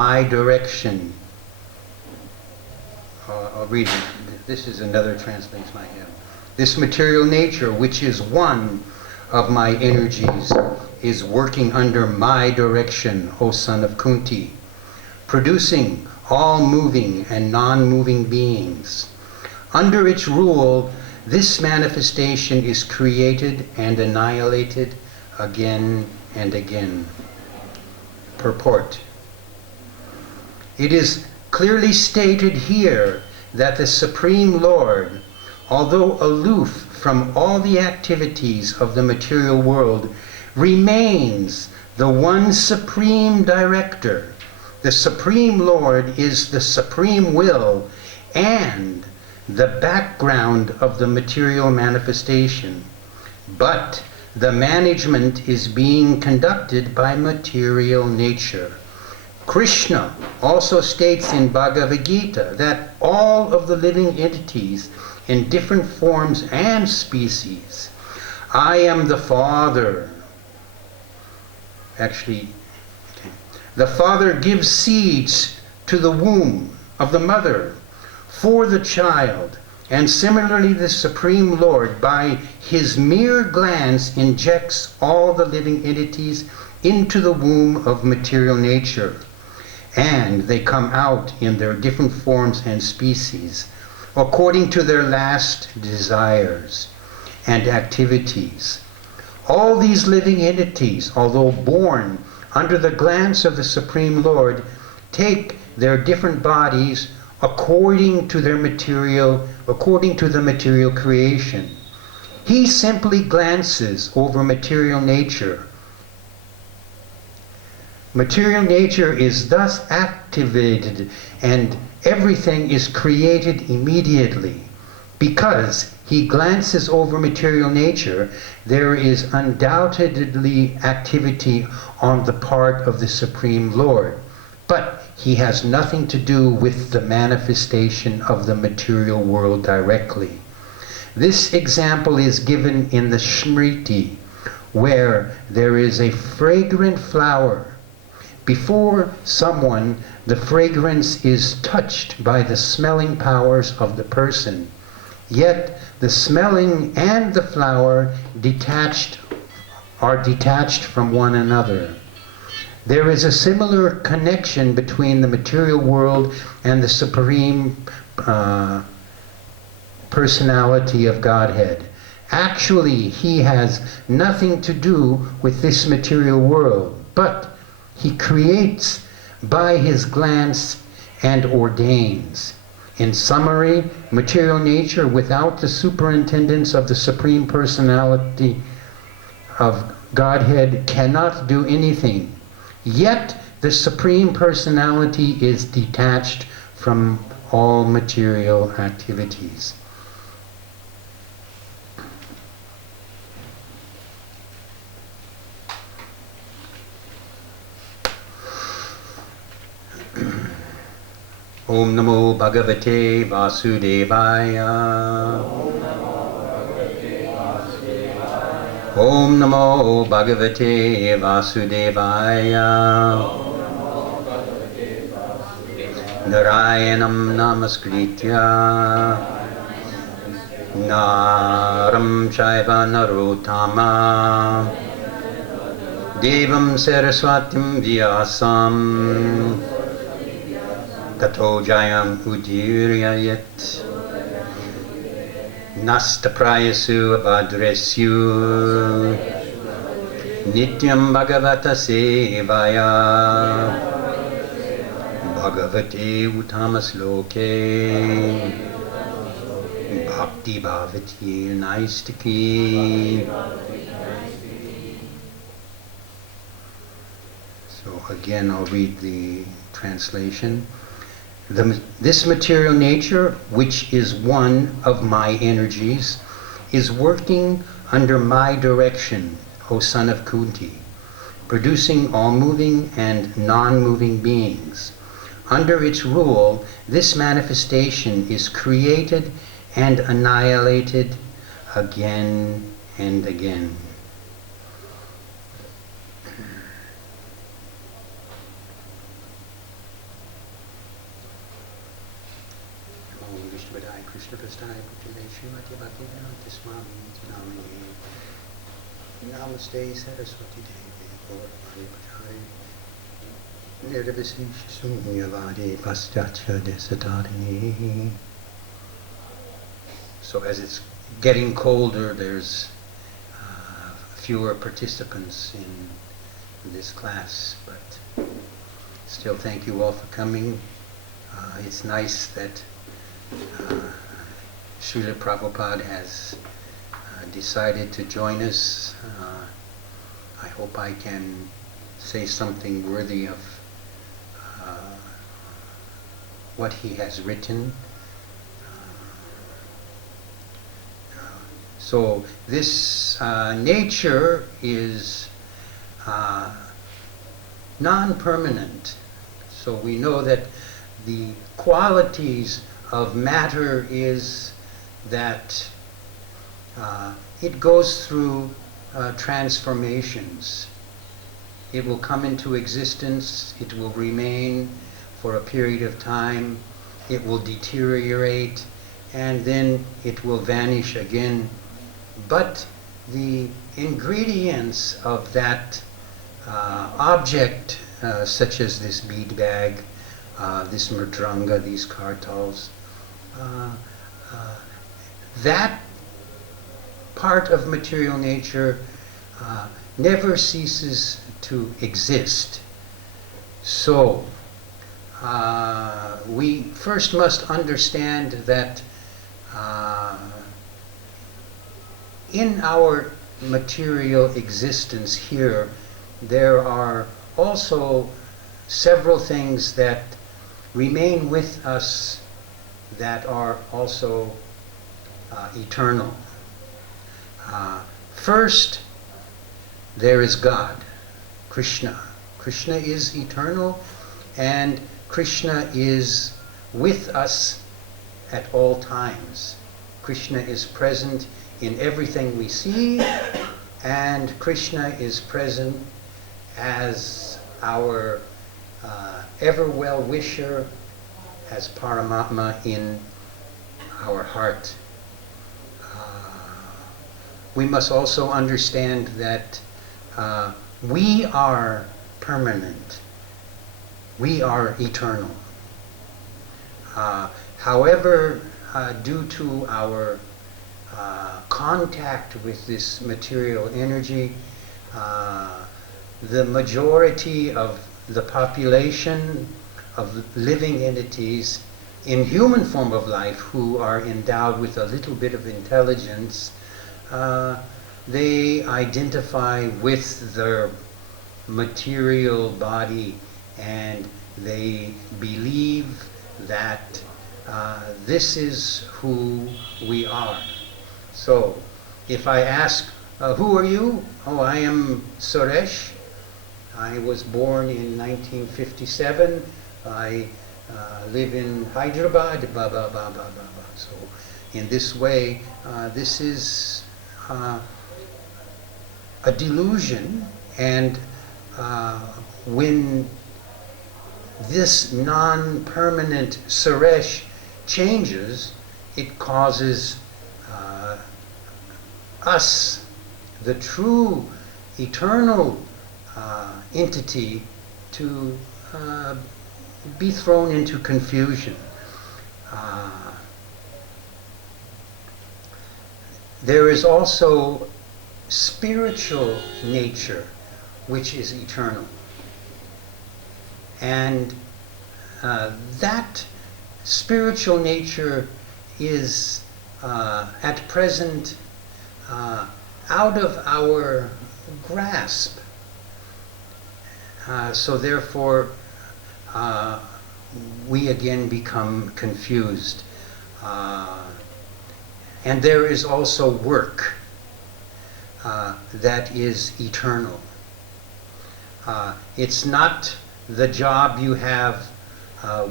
my direction. I'll read it. This is another translation I have. This material nature, which is one of my energies, is working under my direction, O son of Kunti, producing all moving and non-moving beings. Under its rule, this manifestation is created and annihilated again and again. Purport. It is clearly stated here that the Supreme Lord, although aloof from all the activities of the material world, remains the one supreme director. The Supreme Lord is the supreme will and the background of the material manifestation. But the management is being conducted by material nature. Krishna also states in Bhagavad Gita that all of the living entities in different forms and species, I am the Father. Actually, the Father gives seeds to the womb of the mother for the child, and similarly the Supreme Lord by his mere glance injects all the living entities into the womb of material nature, and they come out in their different forms and species according to their last desires and activities. All these living entities, although born under the glance of the Supreme Lord, take their different bodies according to the material creation. He simply glances over material nature. Material nature is thus activated and everything is created immediately. Because he glances over material nature, there is undoubtedly activity on the part of the Supreme Lord. But he has nothing to do with the manifestation of the material world directly. This example is given in the Smriti, where there is a fragrant flower. Before someone, the fragrance is touched by the smelling powers of the person. Yet the smelling and the flower are detached from one another. There is a similar connection between the material world and the Supreme Personality of Godhead. Actually, he has nothing to do with this material world, but he creates by his glance and ordains. In summary, material nature without the superintendence of the Supreme Personality of Godhead cannot do anything. Yet the Supreme Personality is detached from all material activities. Om Namo Bhagavate Vasudevaya. Om Namo Bhagavate Vasudevaya. Narayanam Namaskritya Naram Chaiva Narottama Devam Saraswatim Vyasam Tato Jayam Udirayat Nasta Prayasu Abhadresyu Nityam Bhagavata Sevaya Bhagavate Uttamas Loke Bhakti Bhavati Naistiki. So again, I'll read the translation. This material nature, which is one of my energies, is working under my direction, O son of Kunti, producing all moving and non-moving beings. Under its rule, this manifestation is created and annihilated again and again. Badai Krishna Pastai Bhutale Srimati Bhaktivedanta Swami Namini Namaste Saraswati Devi Gaurvari Bhajai Nirvisi Sunyavadi Paschatya Desatarini. So as it's getting colder, there's fewer participants in this class, but still thank you all for coming. It's nice that Srila Prabhupada has decided to join us. I hope I can say something worthy of what he has written. So this nature is non-permanent. So we know that the qualities of matter is that it goes through transformations. It will come into existence, it will remain for a period of time, it will deteriorate, and then it will vanish again. But the ingredients of that object, such as this bead bag, this mridanga, these kartals, that part of material nature never ceases to exist. So we first must understand that in our material existence here, there are also several things that remain with us that are also eternal. First, there is God, Krishna. Krishna is eternal, and Krishna is with us at all times. Krishna is present in everything we see, and Krishna is present as our ever well-wisher, as Paramatma in our heart. We must also understand that we are permanent. We are eternal. However, due to our contact with this material energy, the majority of the population of living entities in human form of life who are endowed with a little bit of intelligence, they identify with their material body, and they believe that this is who we are. So if I ask, who are you? Oh, I am Suresh. I was born in 1957. I live in Hyderabad, blah, blah, blah, blah, blah, blah. So in this way, this is a delusion, and when this non-permanent Suresh changes, it causes us, the true eternal entity, to be thrown into confusion. There is also spiritual nature, which is eternal. And that spiritual nature is at present out of our grasp. So therefore, we again become confused. And there is also work that is eternal. It's not the job you have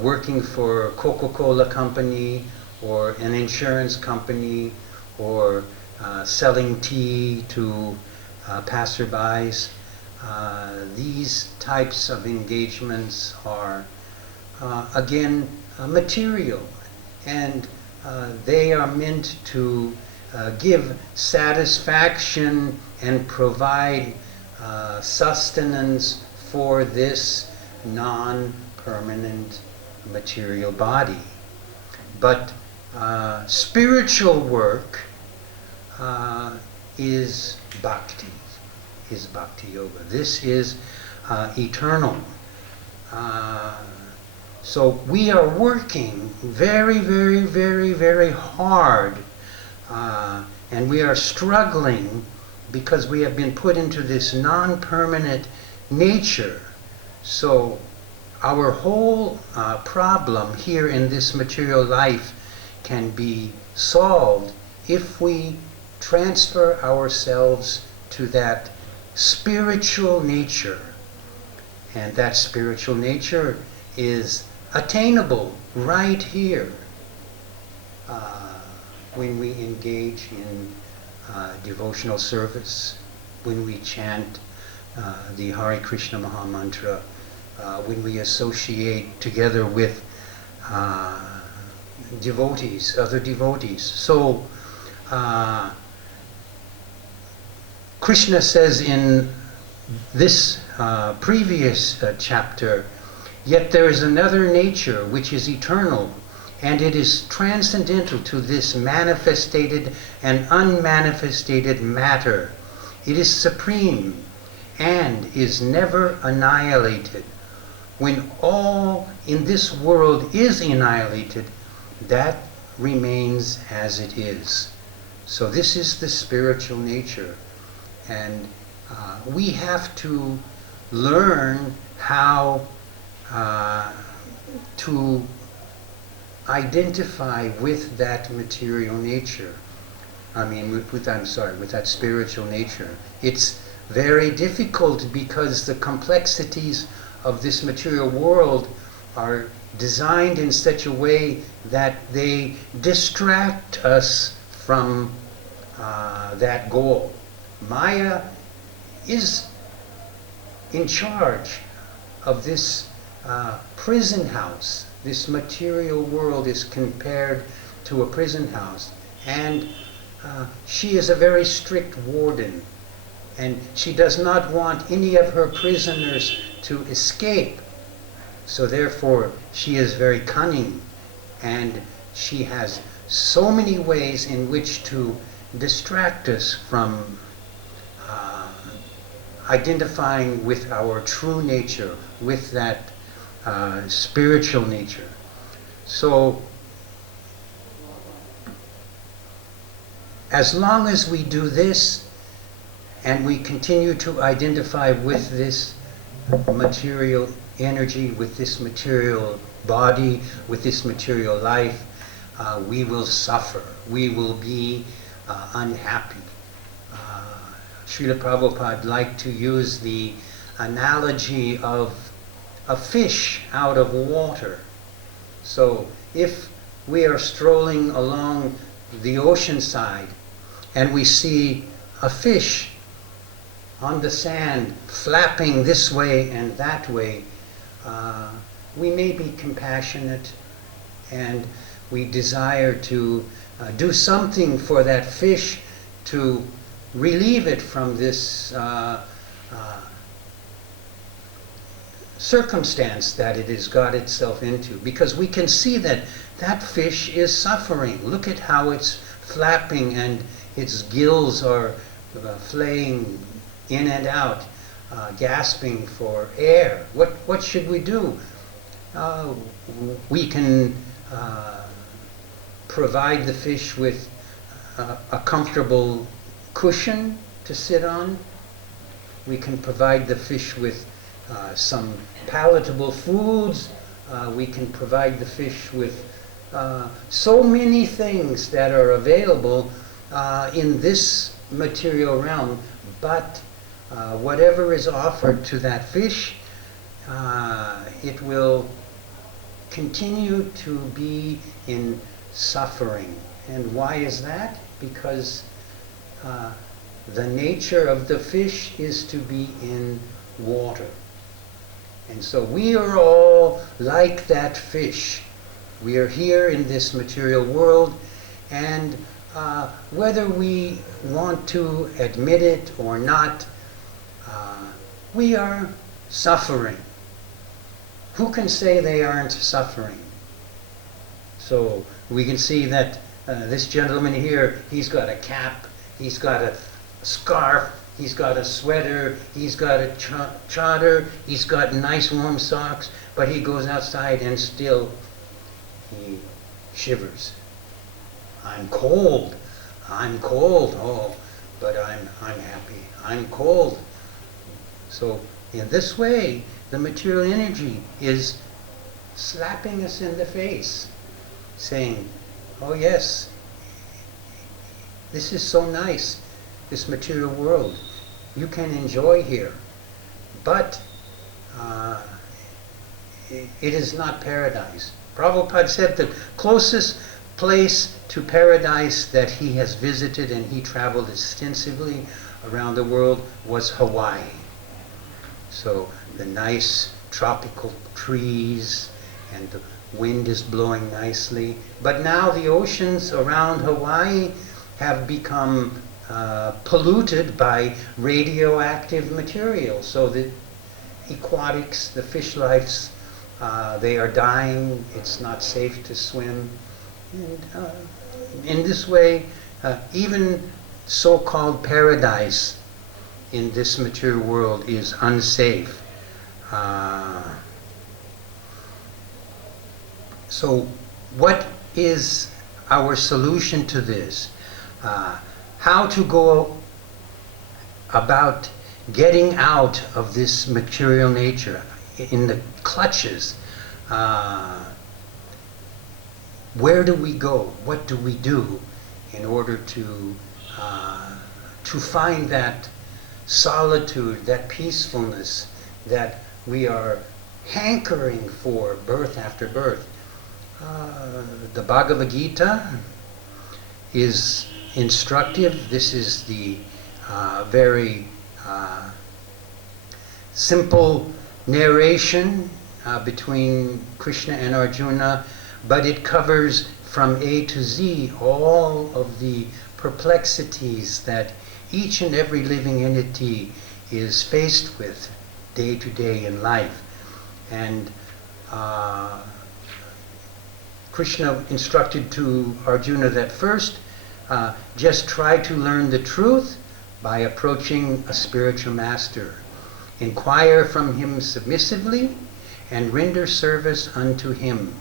working for a Coca-Cola company or an insurance company or selling tea to passerbys. These types of engagements are, again, material, and they are meant to give satisfaction and provide sustenance for this non-permanent material body. But spiritual work is bhakti yoga. This is eternal. So we are working very, very, very, very hard, and we are struggling because we have been put into this non-permanent nature. So our whole problem here in this material life can be solved if we transfer ourselves to that spiritual nature. And that spiritual nature is attainable right here when we engage in devotional service, when we chant the Hare Krishna Maha Mantra, when we associate together with devotees, other devotees. So Krishna says in this previous chapter, yet there is another nature which is eternal, and it is transcendental to this manifested and unmanifested matter. It is supreme and is never annihilated. When all in this world is annihilated, that remains as it is. So this is the spiritual nature. And we have to learn how to identify with that material nature. With that spiritual nature. It's very difficult because the complexities of this material world are designed in such a way that they distract us from that goal. Maya is in charge of this prison house. This material world is compared to a prison house, and she is a very strict warden, and she does not want any of her prisoners to escape. So therefore she is very cunning, and she has so many ways in which to distract us from identifying with our true nature, with that spiritual nature. So as long as we do this and we continue to identify with this material energy, with this material body, with this material life, we will suffer. We will be unhappy. Srila Prabhupada liked to use the analogy of a fish out of water. So if we are strolling along the ocean side and we see a fish on the sand flapping this way and that way, we may be compassionate and we desire to do something for that fish to relieve it from this circumstance that it has got itself into, because we can see that that fish is suffering. Look at how it's flapping and its gills are flaying in and out, gasping for air. What should we do? We can provide the fish with a comfortable cushion to sit on. We can provide the fish with some palatable foods. We can provide the fish with so many things that are available in this material realm, but whatever is offered to that fish, it will continue to be in suffering. And why is that? Because the nature of the fish is to be in water. And so we are all like that fish. We are here in this material world, and whether we want to admit it or not, we are suffering. Who can say they aren't suffering? So we can see that this gentleman here, he's got a cap, he's got a scarf, he's got a sweater, he's got a chadar, he's got nice warm socks, but he goes outside and still he shivers. I'm cold, oh, but I'm happy, I'm cold. So in this way, the material energy is slapping us in the face, saying, oh yes, this is so nice, this material world. You can enjoy here, but it is not paradise. Prabhupada said the closest place to paradise that he has visited, and he traveled extensively around the world, was Hawaii. So the nice tropical trees and the wind is blowing nicely. But now the oceans around Hawaii have become polluted by radioactive material. So the aquatics, the fish lives, they are dying. It's not safe to swim. And in this way, even so-called paradise in this material world is unsafe. So what is our solution to this? How to go about getting out of this material nature, in the clutches? Where do we go? What do we do in order to find that solitude, that peacefulness that we are hankering for birth after birth? The Bhagavad Gita is instructive. This is the very simple narration between Krishna and Arjuna, but it covers from A to Z all of the perplexities that each and every living entity is faced with day to day in life. And Krishna instructed to Arjuna that first, just try to learn the truth by approaching a spiritual master. Inquire from him submissively and render service unto him.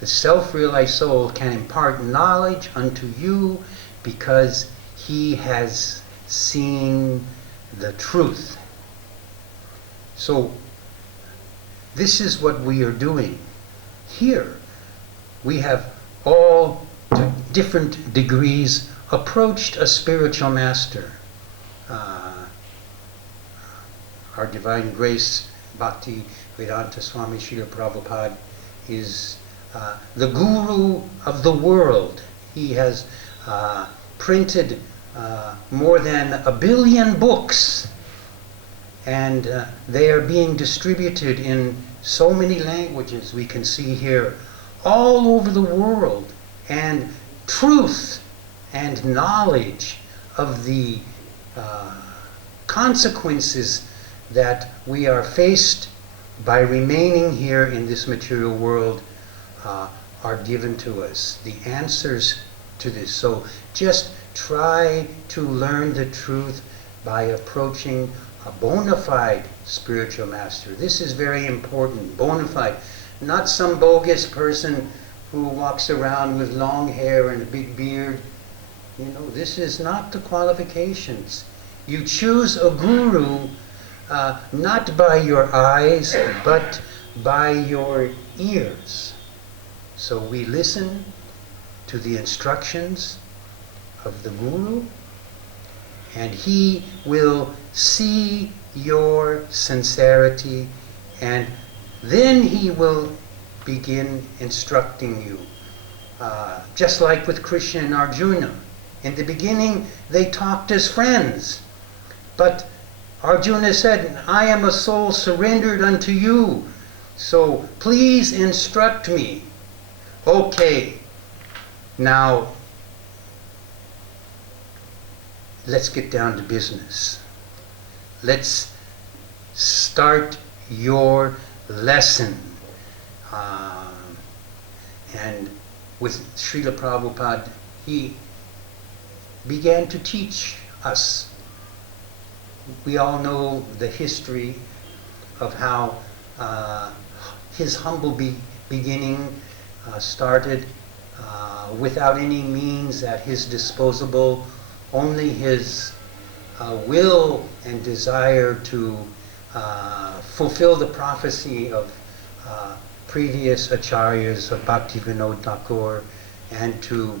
The self-realized soul can impart knowledge unto you because he has seen the truth. So this is what we are doing here. We have all, to different degrees, approached a spiritual master. Our Divine Grace Bhakti Vedanta Swami Srila Prabhupada is the guru of the world. He has printed more than 1 billion books, and they are being distributed in so many languages we can see here all over the world. And truth and knowledge of the consequences that we are faced by remaining here in this material world are given to us, the answers to this. So just try to learn the truth by approaching a bona fide spiritual master. This is very important, bona fide. Not some bogus person who walks around with long hair and a big beard. You know, this is not the qualifications. You choose a guru not by your eyes, but by your ears. So we listen to the instructions of the guru, and he will see your sincerity, and then he will begin instructing you. Just like with Krishna and Arjuna. In the beginning, they talked as friends. But Arjuna said, I am a soul surrendered unto you, so please instruct me. Okay, now let's get down to business. Let's start your lesson. And with Srila Prabhupada, he began to teach us. We all know the history of how his humble beginning started without any means at his disposal, only his will and desire to fulfill the prophecy of previous acharyas of Bhaktivinoda Thakur, and to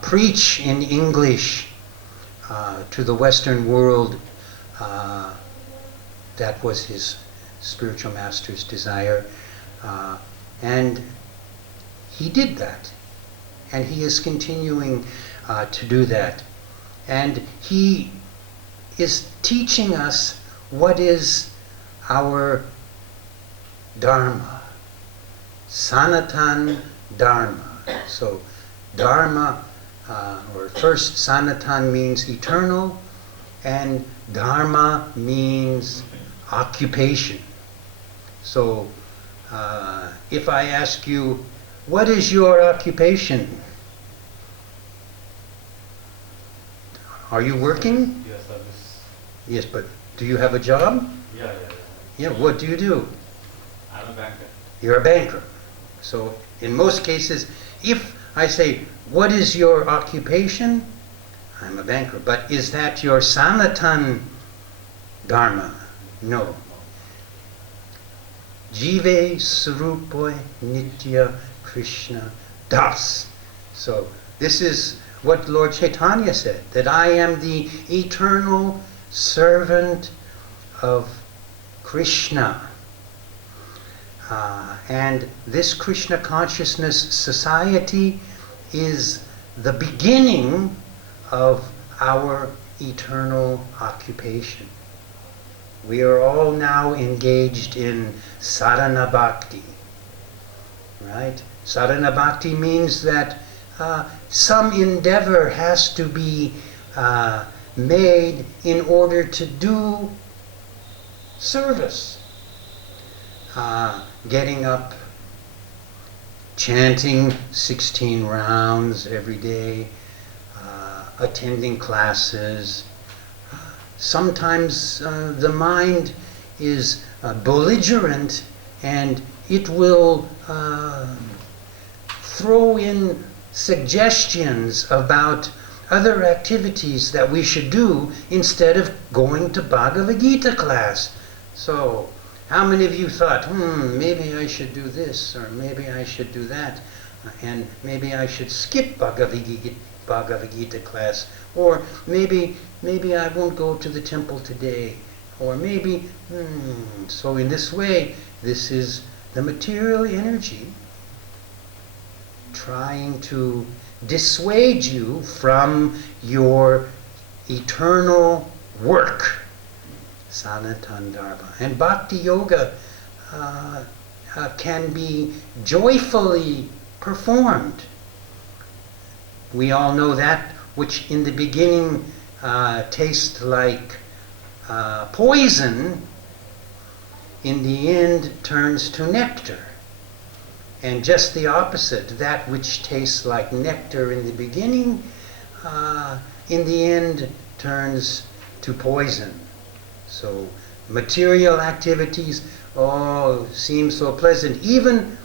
preach in English to the Western world. That was his spiritual master's desire. And he did that. And he is continuing to do that. And he is teaching us what is our Dharma. Sanatan Dharma. So Dharma, or first Sanatan means eternal, and Dharma means occupation. So if I ask you, what is your occupation? Are you working? Yes, service. Yes, but do you have a job? Yeah. Yeah, what do you do? I'm a banker. You're a banker. So in most cases, if I say, what is your occupation? I'm a banker. But is that your Sanatan Dharma? No. Jive Surupoi Nitya Krishna Das. So this is what Lord Chaitanya said, that I am the eternal servant of Krishna. And this Krishna consciousness society is the beginning of our eternal occupation. We are all now engaged in sadhana bhakti, right? Sadhana bhakti means that some endeavor has to be made in order to do service. Getting up, chanting 16 rounds every day, attending classes. Sometimes the mind is belligerent, and it will throw in suggestions about other activities that we should do instead of going to Bhagavad Gita class. So, how many of you thought, maybe I should do this, or maybe I should do that, and maybe I should skip Bhagavad Gita class, or maybe I won't go to the temple today, or maybe, So in this way, this is the material energy trying to dissuade you from your eternal work. Sanatan Dharma. And Bhakti Yoga can be joyfully performed. We all know that which in the beginning tastes like poison, in the end turns to nectar. And just the opposite, that which tastes like nectar in the beginning, in the end turns to poison. So material activities, seem so pleasant. Even,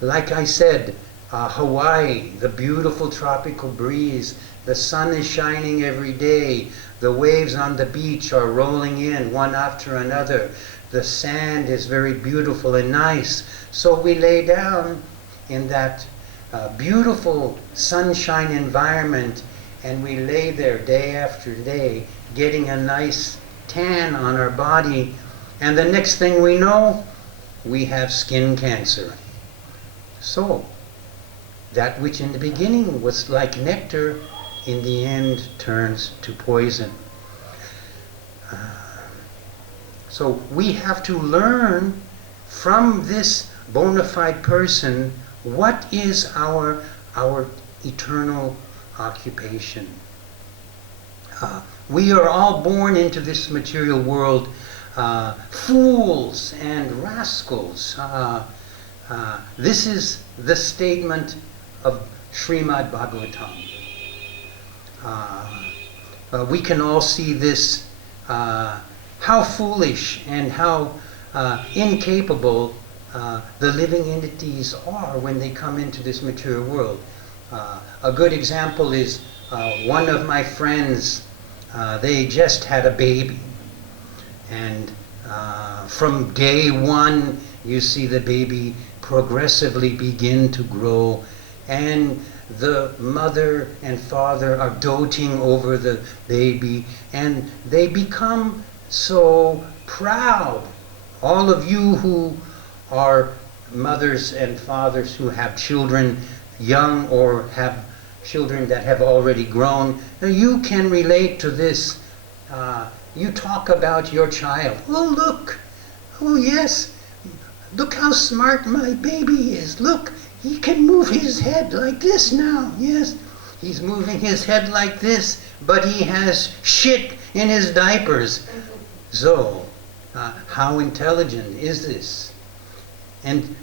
like I said, Hawaii, the beautiful tropical breeze, the sun is shining every day, the waves on the beach are rolling in one after another, the sand is very beautiful and nice. So we lay down in that beautiful sunshine environment, and we lay there day after day, getting a nice tan on our body, and the next thing we know, we have skin cancer. So, that which in the beginning was like nectar, in the end turns to poison. So we have to learn from this bona fide person What is our eternal occupation? We are all born into this material world fools and rascals. This is the statement of Srimad Bhagavatam. We can all see this, how foolish and how incapable the living entities are when they come into this material world. A good example is one of my friends, they just had a baby. And from day one, you see the baby progressively begin to grow, and the mother and father are doting over the baby, and they become so proud. All of you who are mothers and fathers who have children young or have children that have already grown, you can relate to this. You talk about your child. Oh, look. Oh, yes. Look how smart my baby is. Look, he can move his head like this now. Yes, he's moving his head like this, but he has shit in his diapers. So, how intelligent is this? And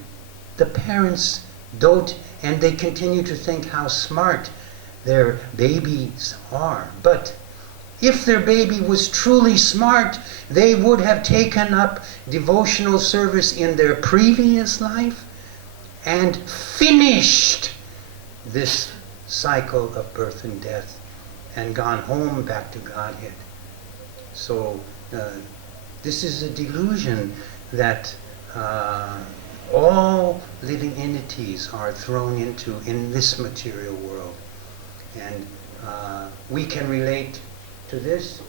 the parents dote, and they continue to think how smart their babies are. But if their baby was truly smart, they would have taken up devotional service in their previous life and finished this cycle of birth and death and gone home back to Godhead. So this is a delusion that all living entities are thrown into in this material world. And we can relate to this.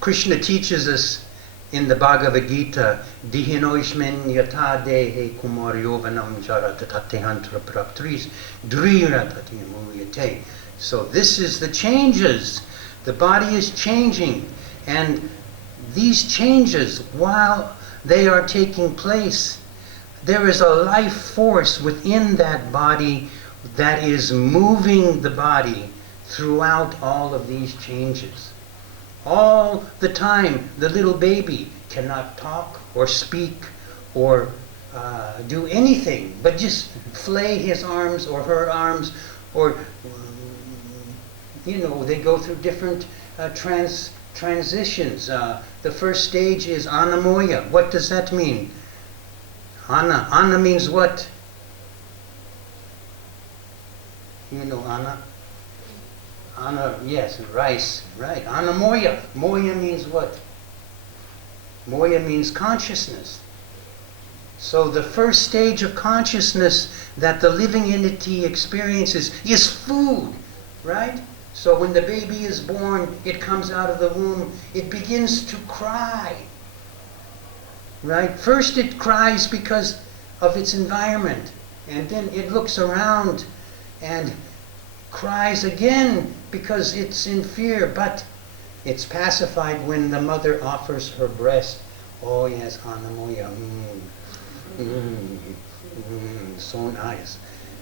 Krishna teaches us in the Bhagavad Gita, Dihinoishmin yata dehe kumaryovanam jaratatehantra praptris driratatiamuyate. So this is the changes. The body is changing, and these changes, while they are taking place, there is a life force within that body that is moving the body throughout all of these changes. All the time, the little baby cannot talk or speak or do anything but just flay his arms or her arms, or they go through different transitions. The first stage is anamoya. What does that mean? Ana means what? You know Ana? Ana, yes, rice, right. Anamoya. Moya means what? Moya means consciousness. So the first stage of consciousness that the living entity experiences is food, right? So when the baby is born, it comes out of the womb, it begins to cry, right? First it cries because of its environment, and then it looks around and cries again because it's in fear, but it's pacified when the mother offers her breast. Oh yes, Anamoya, so nice.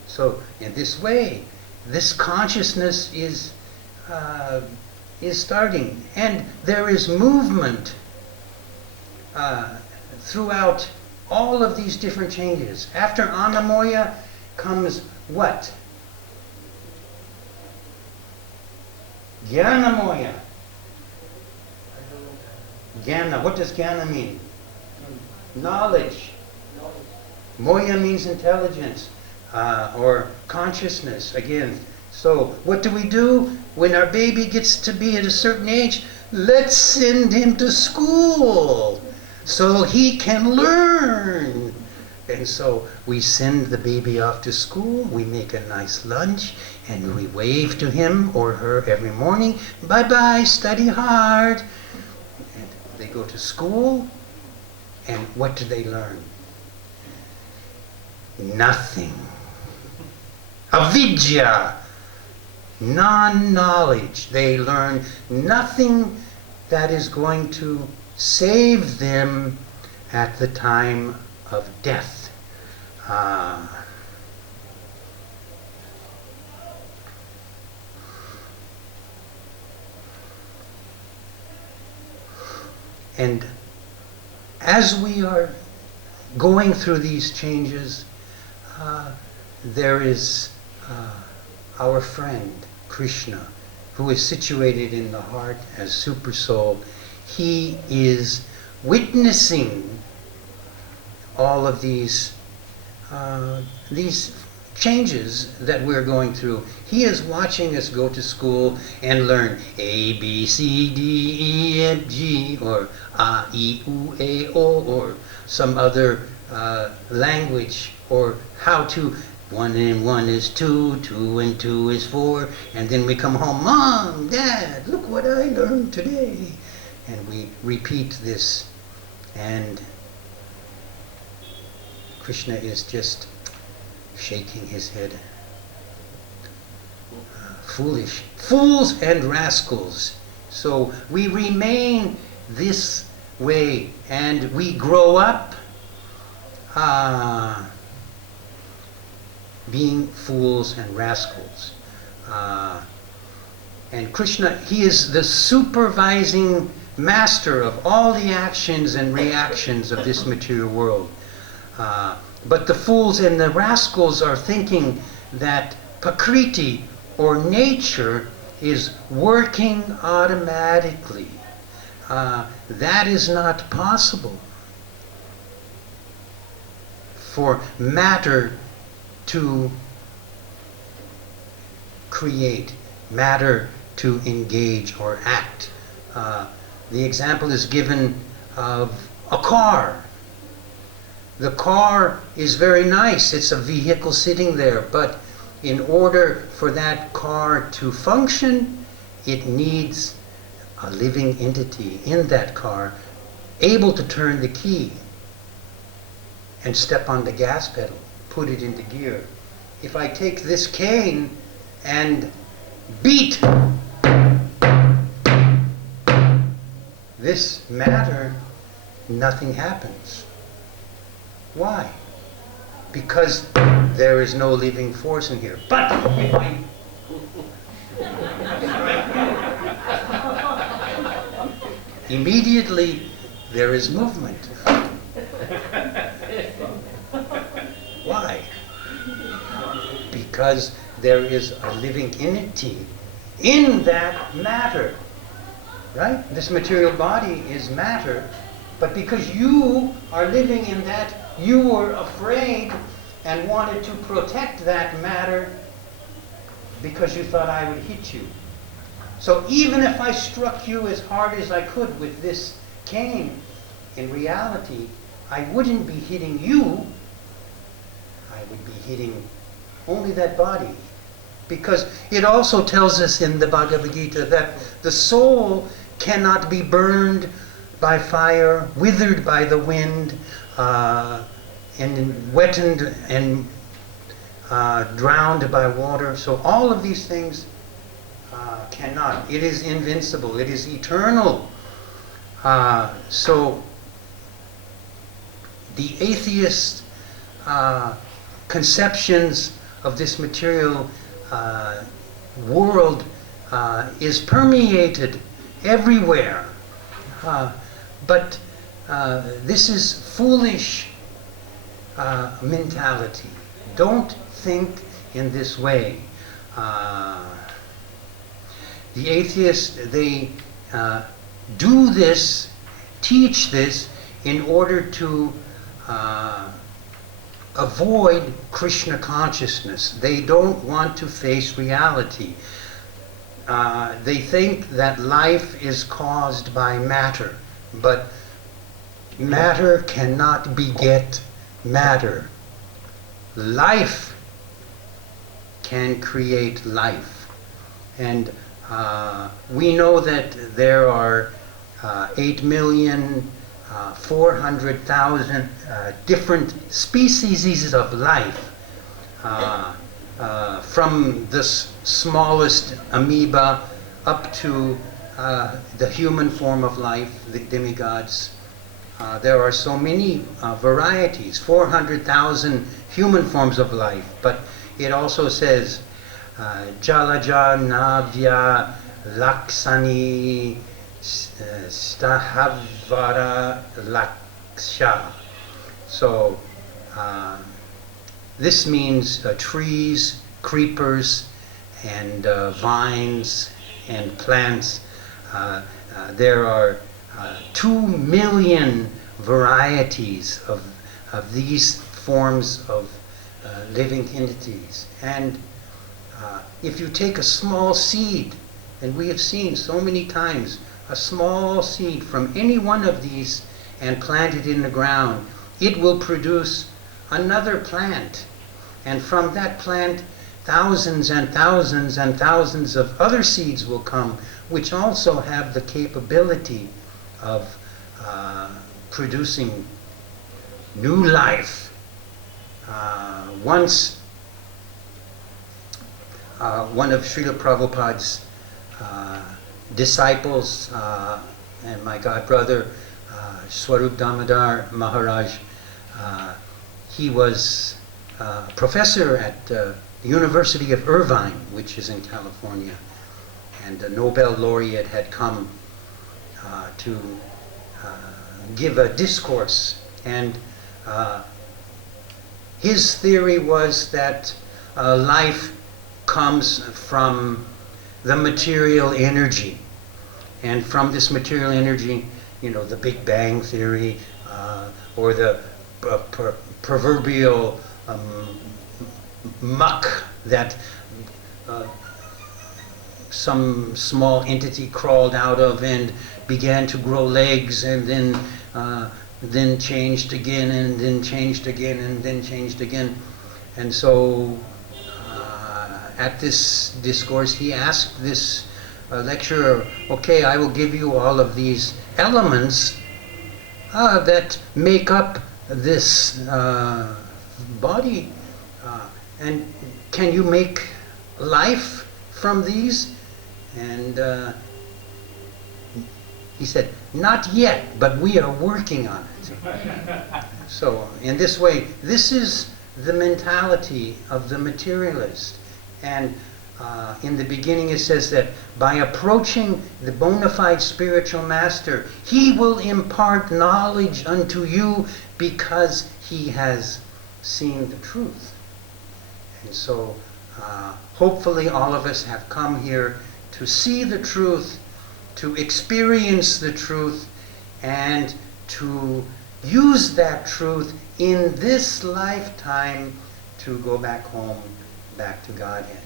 So in this way, this consciousness is starting, and there is movement throughout all of these different changes. After Anamoya comes what? Jnanamoya. Jnana. What does jnana mean? Knowledge. Moya means intelligence or consciousness. Again. So what do? When our baby gets to be at a certain age, let's send him to school so he can learn. And so we send the baby off to school, we make a nice lunch, and we wave to him or her every morning, bye-bye, study hard. And they go to school, and what do they learn? Nothing. Avidya. Non-knowledge. They learn nothing that is going to save them at the time of death. And as we are going through these changes, there is our friend Krishna, who is situated in the heart as Super Soul. He is witnessing all of these changes that we're going through. He is watching us go to school and learn A, B, C, D, E, F, G, or A, I, U, A, O, or some other language, or how to 1 and 1 is 2, 2 and 2 is 4, and then we come home, Mom, Dad, look what I learned today. And we repeat this, and Krishna is just shaking his head. Foolish. Fools and rascals. So we remain this way, and we grow up being fools and rascals. And Krishna, he is the supervising master of all the actions and reactions of this material world. But the fools and the rascals are thinking that Prakriti, or nature, is working automatically. That is not possible for matter to create, matter to engage or act. The example is given of a car. The car is very nice. It's a vehicle sitting there, but in order for that car to function, it needs a living entity in that car, able to turn the key and step on the gas pedal, put it into gear. If I take this cane and beat this matter, nothing happens. Why? Because there is no living force in here. But if I immediately there is movement. Why? Because there is a living entity in that matter. Right? This material body is matter, but because you are living in that, you were afraid and wanted to protect that matter because you thought I would hit you. So even if I struck you as hard as I could with this cane, in reality, I wouldn't be hitting you. I would be hitting only that body. Because it also tells us in the Bhagavad Gita that the soul cannot be burned by fire, withered by the wind, and wetted and drowned by water. So all of these things cannot. It is invincible. It is eternal. So the atheist conceptions of this material world is permeated everywhere. But this is foolish mentality. Don't think in this way. The atheists, they do this, teach this, in order to avoid Krishna consciousness. They don't want to face reality. They think that life is caused by matter, but matter cannot beget matter. Life can create life. And we know that there are 8,400,000 different species of life, from the smallest amoeba up to the human form of life, the demigods. there are so many varieties, 400,000 human forms of life, but it also says Jalaja Navya Laksani Stahavara Laksha. So this means trees, creepers, and vines and plants. There are 2 million varieties of these forms of living entities. And if you take a small seed, and we have seen so many times, a small seed from any one of these and plant it in the ground, it will produce another plant. And from that plant, thousands and thousands and thousands of other seeds will come, which also have the capability of producing new life. Once one of Srila Prabhupada's disciples and my godbrother, Swarup Damodar Maharaj, he was a professor at the University of Irvine, which is in California, and a Nobel laureate had come to give a discourse, and his theory was that life comes from the material energy, and from this material energy, you know, the Big Bang theory, or the proverbial muck that some small entity crawled out of and began to grow legs, and then changed again, and then changed again, and then changed again. And so at this discourse, he asked this lecturer, okay, I will give you all of these elements that make up this body, and can you make life from these? And he said, not yet, but we are working on it. So in this way, this is the mentality of the materialist. And in the beginning it says that by approaching the bona fide spiritual master, he will impart knowledge unto you because he has seen the truth. And so hopefully all of us have come here to see the truth, to experience the truth, and to use that truth in this lifetime to go back home, back to Godhead.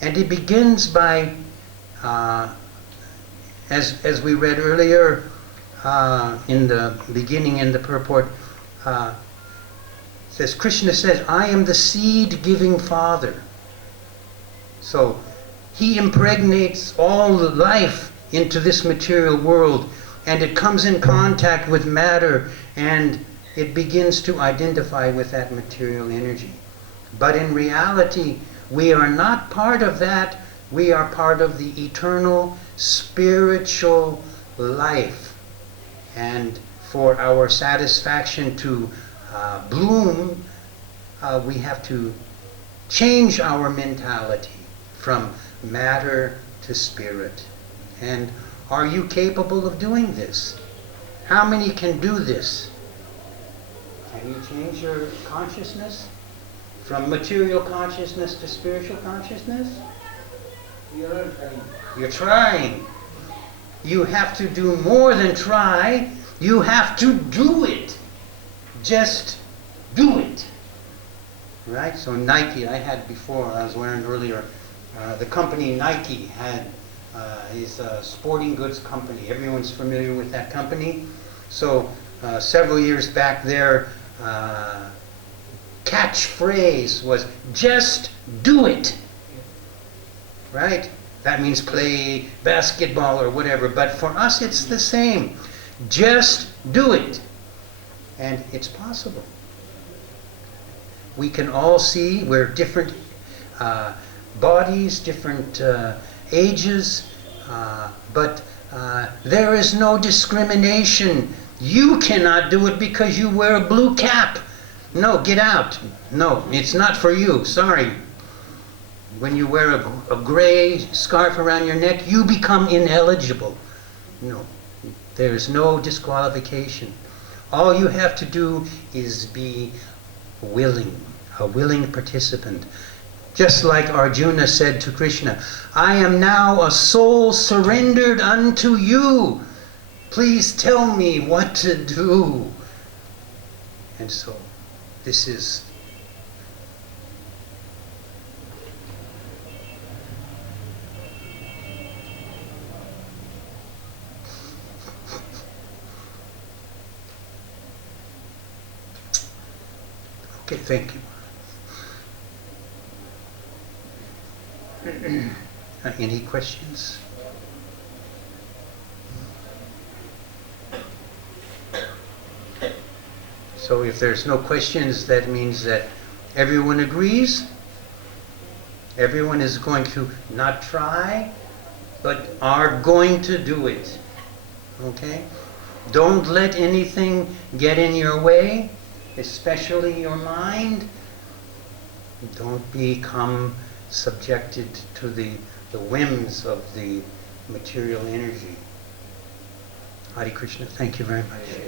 And it begins by, as we read earlier in the beginning in the purport, says, Krishna says, I am the seed-giving Father. So he impregnates all the life into this material world, and it comes in contact with matter, and it begins to identify with that material energy. But in reality, we are not part of that. We are part of the eternal spiritual life. And for our satisfaction to bloom, we have to change our mentality from matter to spirit. And are you capable of doing this? How many can do this? Can you change your consciousness from material consciousness to spiritual consciousness? You're trying. You have to do more than try. You have to do it. Just do it. Right? So Nike, I had before, I was wearing earlier, the company Nike had is a sporting goods company. Everyone's familiar with that company. So several years back their catchphrase was, just do it. Right? That means play basketball or whatever. But for us it's the same. Just do it. And it's possible. We can all see we're different bodies, different ages, but there is no discrimination You cannot do it because you wear a blue cap. No, get out. No, it's not for you. Sorry. When you wear a gray scarf around your neck, you become ineligible. No, there's no disqualification. All you have to do is be willing, a willing participant. Just like Arjuna said to Krishna, I am now a soul surrendered unto you. Please tell me what to do. And so, this is okay, thank you. Any questions? So if there's no questions, that means that everyone agrees. Everyone is going to not try, but are going to do it. Okay? Don't let anything get in your way, especially your mind. Don't become subjected to the whims of the material energy. Hare Krishna, thank you very much.